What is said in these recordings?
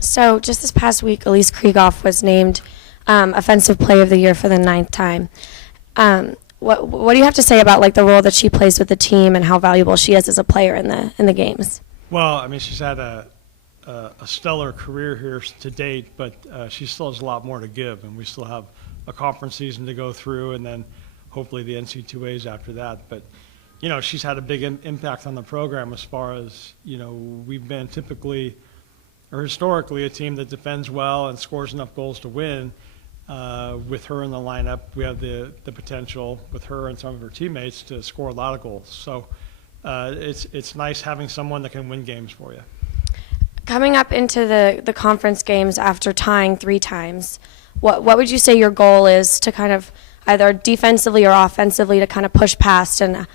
So just this past week, Elise Krieghoff was named Offensive Player of the Year for the 9th time. What do you have to say about like the role that she plays with the team and how valuable she is as a player in the games? Well, I mean, she's had a stellar career here to date, but she still has a lot more to give, and we still have a conference season to go through, and then hopefully the NC2As after that. But you know, she's had a big impact on the program as far as, you know, we've been typically or historically a team that defends well and scores enough goals to win. With her in the lineup, we have the potential with her and some of her teammates to score a lot of goals. So it's nice having someone that can win games for you. Coming up into the conference games after tying 3 times, what would you say your goal is to kind of either defensively or offensively to kind of push past and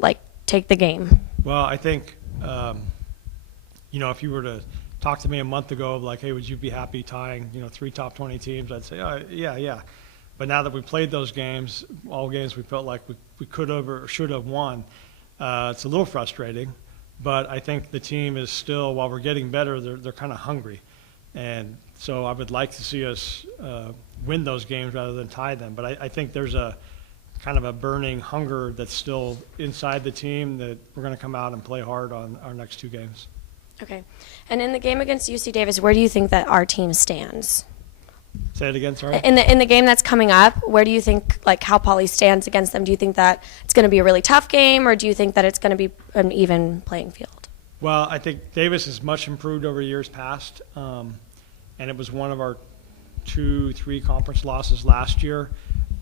like take the game? Well, I think, you know, if you were to talk to me a month ago of like, hey, would you be happy tying, you know, 3 top 20 teams? I'd say, oh, yeah. But now that we played those games, all games we felt like we could have or should have won, it's a little frustrating. But I think the team is still, while we're getting better, they're kind of hungry. And so I would like to see us win those games rather than tie them. But I think there's a kind of a burning hunger that's still inside the team that we're going to come out and play hard on our next 2 games. Okay. And in the game against UC Davis, where do you think that our team stands? Say it again, sorry. In the game that's coming up, where do you think like Cal Poly stands against them? Do you think that it's going to be a really tough game, or do you think that it's going to be an even playing field? Well, I think Davis is much improved over years past, and it was one of our 2-3 conference losses last year.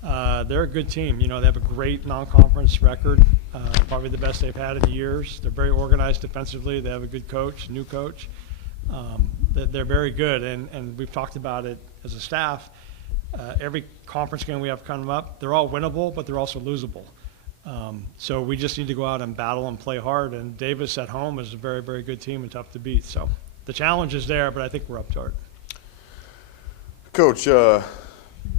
They're a good team. You know, they have a great non-conference record, probably the best they've had in years. They're very organized defensively. They have a good coach, new coach. They're very good, and we've talked about it as a staff. Every conference game we have coming up, they're all winnable, but they're also losable. So we just need to go out and battle and play hard, and Davis at home is a very, very good team and tough to beat. So the challenge is there, but I think we're up to it. Coach,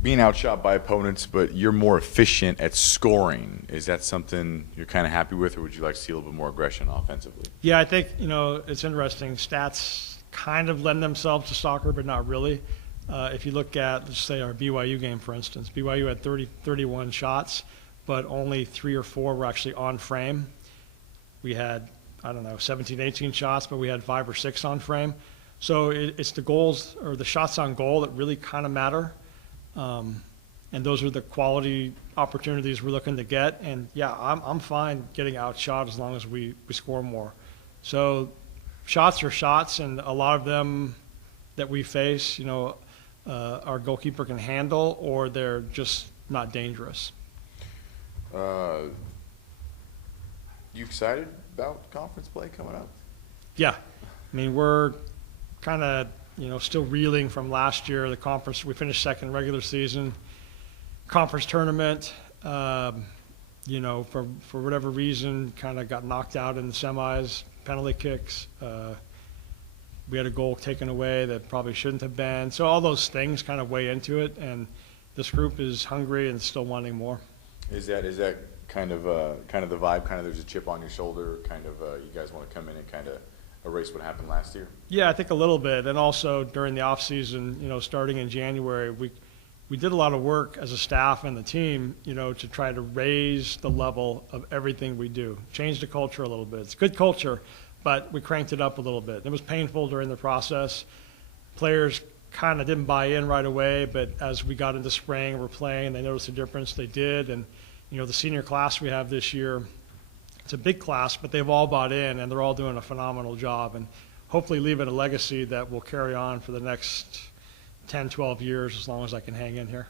being outshot by opponents, but you're more efficient at scoring. Is that something you're kind of happy with, or would you like to see a little bit more aggression offensively? Yeah, I think, you know, it's interesting. Stats kind of lend themselves to soccer, but not really. If you look at, let's say, our BYU game, for instance, BYU had 31 shots, but only 3 or 4 were actually on frame. We had, I don't know, 17, 18 shots, but we had 5 or 6 on frame. So it's the goals or the shots on goal that really kind of matter. And those are the quality opportunities we're looking to get. And yeah, I'm fine getting outshot as long as we score more. So shots are shots, and a lot of them that we face, you know, our goalkeeper can handle, or they're just not dangerous. You excited about conference play coming up? Yeah, I mean, we're kind of, you know, still reeling from last year. The conference, we finished second regular season. Conference tournament, you know, for whatever reason, kind of got knocked out in the semis, penalty kicks. We had a goal taken away that probably shouldn't have been. So all those things kind of weigh into it, and this group is hungry and still wanting more. Is that kind of the vibe? Kind of there's a chip on your shoulder. Kind of you guys want to come in and kind of erase what happened last year? Yeah, I think a little bit. And also during the off season, you know, starting in January, we did a lot of work as a staff and the team, you know, to try to raise the level of everything we do, change the culture a little bit. It's good culture, but we cranked it up a little bit. It was painful during the process. Players kind of didn't buy in right away, but as we got into spring and we're playing, they noticed the difference. They did. And, you know, the senior class we have this year, it's a big class, but they've all bought in, and they're all doing a phenomenal job, and hopefully leaving a legacy that will carry on for the next 10, 12 years as long as I can hang in here.